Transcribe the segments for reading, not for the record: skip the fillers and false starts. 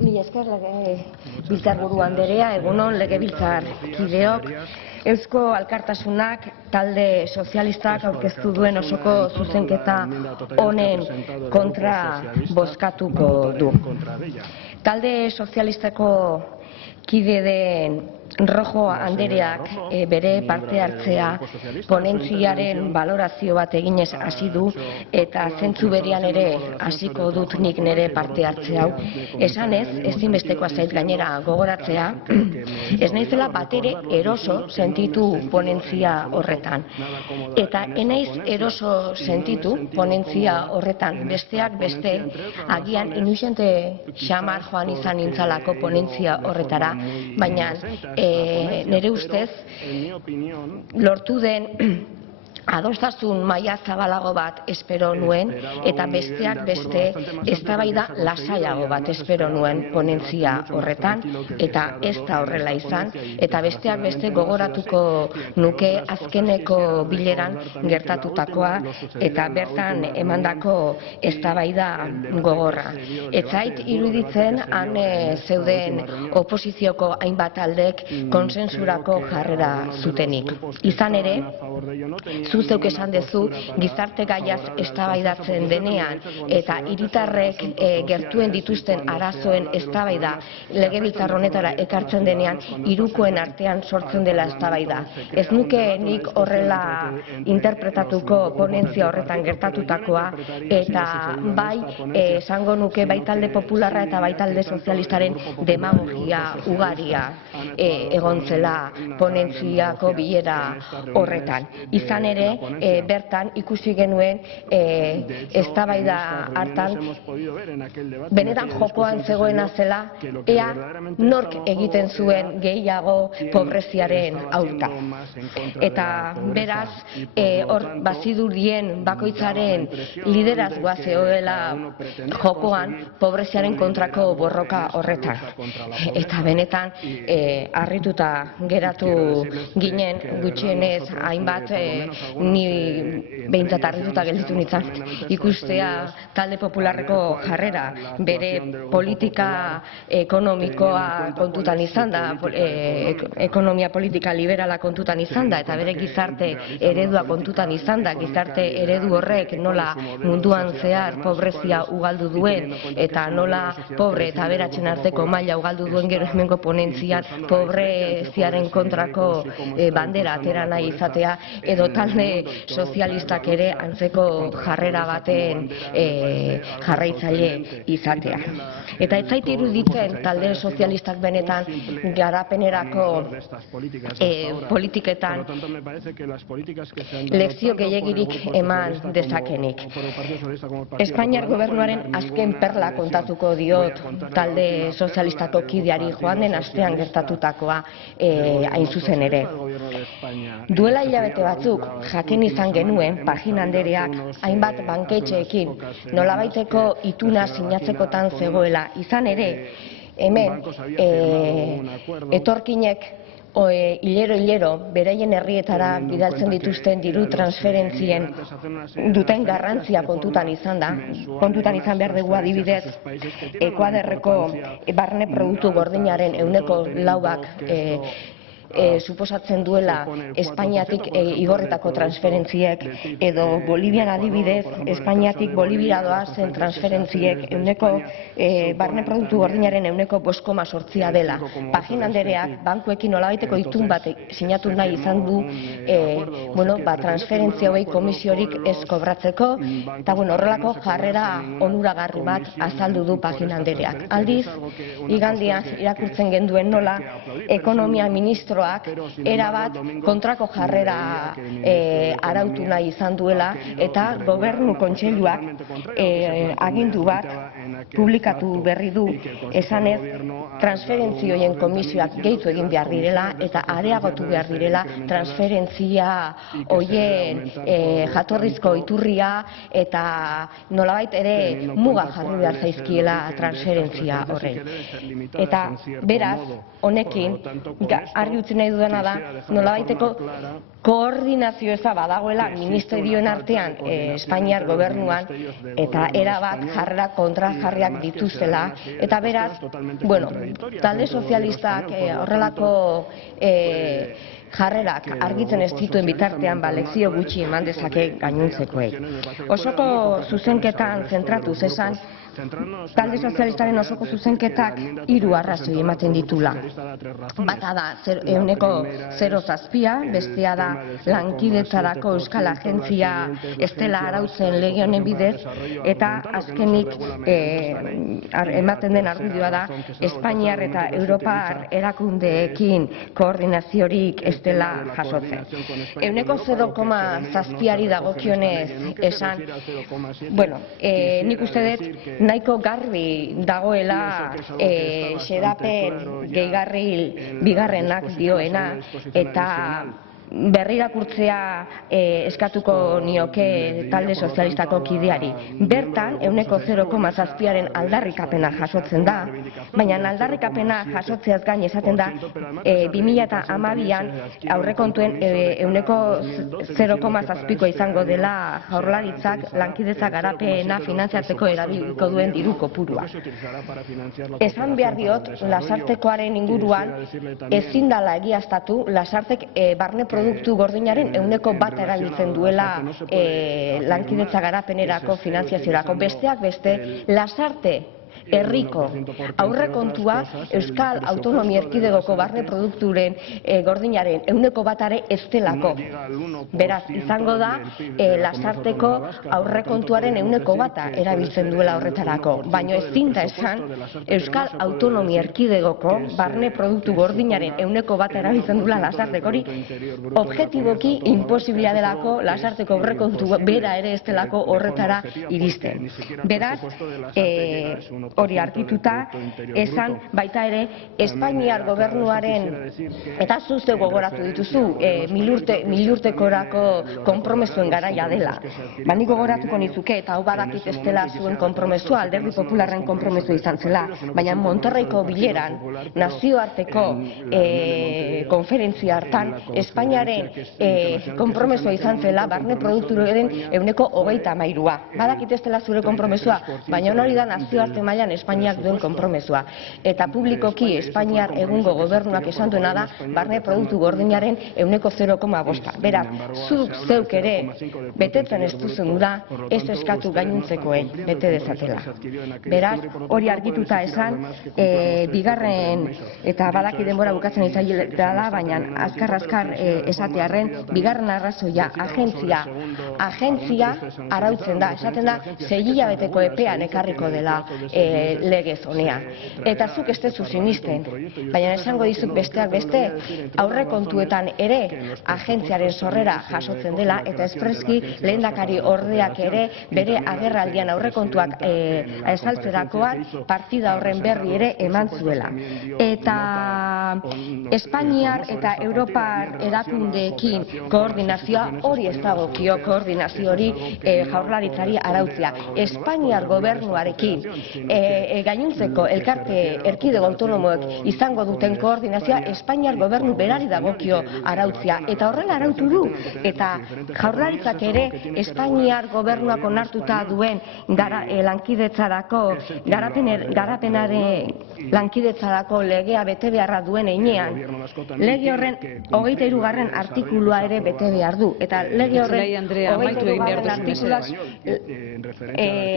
Mila esker legebiltzarburu anderea, egunon legebiltzarkideok. Eusko Alkartasunak talde sozialistak aurkeztu duen osoko zuzenketa honen kontra bozkatuko du. Talde sozialistako kide den Rojo andereak bere parte hartzea ponentziaren balorazio bat eginez hasi du, eta zentzu berean ere hasiko dut nik nire parte hartze hau. Esanez, ezinbestekoa zait gainera gogoratzea, ez naizela batere eroso sentitu ponentzia horretan. Eta enaiz eroso sentitu ponentzia horretan, besteak beste, agian inusente xamar joan izan nintzalako ponentzia horretara, baina nire ustez lortu den adostasun maila zabalago bat espero nuen, eta besteak beste eztabaida lasaiago bat espero nuen ponentzia horretan, eta ez da horrela izan, eta besteak beste gogoratuko nuke azkeneko bileran gertatutakoa eta bertan emandako eztabaida gogorra. Ez zait iruditzen han zeuden oposizioko hainbat taldek konsensurako jarrera zutenik. Izan ere, zeuk esan dezu, gizarte gaiaz eztabaidatzen denean eta hiritarrek gertuen dituzten arazoen eztabaida legebiltzar honetara ekartzen denean, hirukoen artean sortzen dela eztabaida. Ez nuke nik horrela interpretatuko ponentzia horretan gertatutakoa, eta bai esango nuke bai talde popularra eta bai talde sozialistaren demagogia ugaria egon zela ponentziako bilera horretan. Izan ere, bertan ikusi genuen eztabaida hartan benetan jokoan zegoena zela ea nork egiten zuen gehiago pobreziaren aurka. Eta beraz, hor bazidurien bakoitzaren liderazgoa zegoela jokoan pobreziaren kontrako borroka horretan. Eta benetan harrituta geratu ginen, gutxienez hainbat ni behintzat harrituta gelditu nintzen ikustea talde popularreko jarrera, bere politika ekonomikoa kontutan izan da, ekonomia politika liberala kontutan izan da, eta bere gizarte eredua kontutan izan da, gizarte eredu horrek nola munduan zehar pobrezia ugaldu duen, eta nola pobre eta aberatsen arteko maila ugaldu duen, gero hemengo ponentzian pobreziaren kontrako bandera atera nahi izatea, edo talde sozialistak ere antzeko jarrera baten jarraitzaile izatea. Eta ez zait iruditzen talde sozialistak benetan garapenerako politiketan lekzio gehiegirik eman dezakenik. Espainiar gobernuaren azken perla kontatuko diot talde sozialistako kideari joan den astean gertatutakoa hain zuzen ere. Duela hilabete batzuk jakin izan genuen Pagina andereak hainbat banketxeekin nolabaiteko ituna sinatzekotan zegoela. Izan ere, hemen etorkinek hilero beraien herrietara bidaltzen dituzten diru transferentzien duten garrantzia kontutan izan da. Kontutan izan behar dugu adibidez, Ekuaderreko barne produktu gordinaren 4%ak suposatzen duela Espainiatik igorretako transferentziek, edo Bolivian adibidez, Espainiatik Bolivia doazen transferentziek barne produktu gordinaren 5,8% dela. Pagina andereak bankuekin nolabaiteko itun bat sinatu nahi izan du transferentzia hauei komisiorik ez kobratzeko, eta horrelako jarrera onuragarri bat azaldu du Pagina andereak. Aldiz, igandean irakurtzen genduen nola ekonomia ministro erabat kontrako jarrera arautu nahi izan duela, eta gobernu kontseiluak agindu bat publikatu berri du, esanez transferentzioen komisioak gehitu egin behar direla eta areagotu behar direla transferentzia hoien jatorrizko iturria, eta nolabait ere muga jarri behar zaizkiela transferentzia horrei. Eta beraz, honekin argi utzi nahi dudana da, nolabaiteko koordinazio eza badagoela ministerioen artean Espainiar gobernuan eta erabat jarrera kontrajarriak dituztela. Eta beraz, talde sozialistak horrelako jarrerak argitzen ez dituen bitartean lekzio gutxi eman dezake gainontzekoei. Osoko zuzenketan zentratuz esan, talde sozialistaren osoko zuzenketak 3 arrazoi ematen ditula. Bata da 0,7, bestea da lankidetzarako Euskal Agentzia ez dela arautzen lege honen bidez, eta azkenik ematen den argudioa da Espainiar eta Europar erakundeekin koordinaziorik ez dela jasotzen. 0,7 dagokionez esan, nik uste dut nahiko garbi dagoela xedapen gehigarri bigarrenak dioena, eta berrirakurtzea eskatuko nioke talde sozialistako kideari. Bertan, 0,7aren aldarrikapena jasotzen da, baina aldarrikapena jasotzeaz gain esaten da 2012an aurrekontuen 0,7 izango dela Jaurlaritzak lankidetza garapena finantzatzeko erabiliko duen diru kopurua. Esan behar diot, Lasartekoaren inguruan ezin dela egiaztatu Lasartek barne produktu gordinaren 1% erabiltzen duela lankidetza garapenerako finantziaziorako. Besteak beste, Lasarte herriko aurrekontua Euskal Autonomia Erkidegoko barne produkturen gordinaren 1% ez delako. Beraz, izango da Lasarteko aurrekontuaren 1% erabiltzen duela horretarako. Baina ezin da esan Euskal Autonomia Erkidegoko barne produktu gordinaren 1% erabiltzen duela Lasartek. Hori objektiboki inposibila delako Lasarteko aurrekontu bera ere ez delako horretara iristen. Beraz, hori argituta, esan baita ere Espainiar gobernuaren, eta zuzte gogoratu dituzu, milurtekorako konpromesuen garaia dela. Nik gogoratuko nizuke, eta hau badakit ez dela zuen konpromesua, Alderdi Popularren konpromesua izan zela, baina Monterreiko bileran, nazioarteko konferentzia hartan, Espainiaren konpromesua izan zela, barne produkturen 23%. Badakit ez dela zure konpromesua, baina hori da nazioarte mailan Espainiak duen konpromesua. Eta publikoki Espainiar egungo gobernuak esan duena da barne produktu gordinaren 0,5. Beraz, zuk zeuk ere betetzen ez duzun da ez eskatu gainontzekoei bete dezatela. Beraz, hori argituta esan, bigarren, eta badaki denbora bukatzen izaila, baina azkar esatearren, bigarren arrazoia, agentzia arautzen da, esaten da 6 hilabeteko epean ekarriko dela legez honea. Eta zuk ez dezu sinisten, baina esango dizut besteak beste, aurrekontuetan ere agentziaren sorrera jasotzen dela, eta espreski lehendakari ordeak ere bere agerraldian aurrekontuak azaltzerakoan partida horren berri ere eman zuela. Eta Espainiar eta Europar erakundeekin koordinazioa hori ez dagokio koordinazio hori Jaurlaritzari arautzea. Espainiar gobernuarekin gainontzeko elkarte erkidego autonomoek izango duten koordinazioa Espainiar gobernu berari dagokio arautzea, eta horrela arautu du. Eta Jaurlaritzak ere Espainiar gobernuak onartuta duen lankidetzarako garapenaren lankidetzarako legea bete beharra duen heinean, lege horren 23. artikulua ere bete behar du. Eta lege horren 23. artikuluak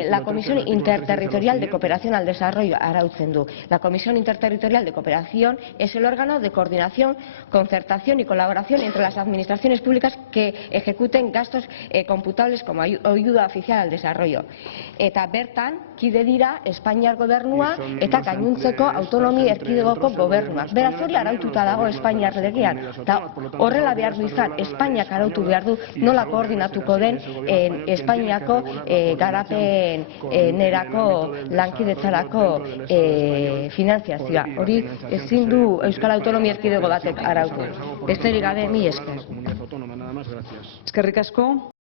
la Comisión Interterritorial de Cooperación al Desarrollo arautzen du. La Comisión Interterritorial de Cooperación es el órgano de coordinación, concertación y colaboración entre las administraciones públicas que ejecuten gastos computables como ayuda oficial al desarrollo. Eta bertan, kide dira Espainiar gobernua eta gainontzeko autonomia erkidegoko gobernuak. Beraz, hori araututa dago Espainiar legean. Eta horrela behar du izan, Espainiak arautu behar du nola koordinatuko den Espainiako garapen nerako lankidetzarako finantziazioa. Hori ezin du Euskal Autonomia Erkidego batek arautu. Besterik gabe, mila esker. Eskerrik asko.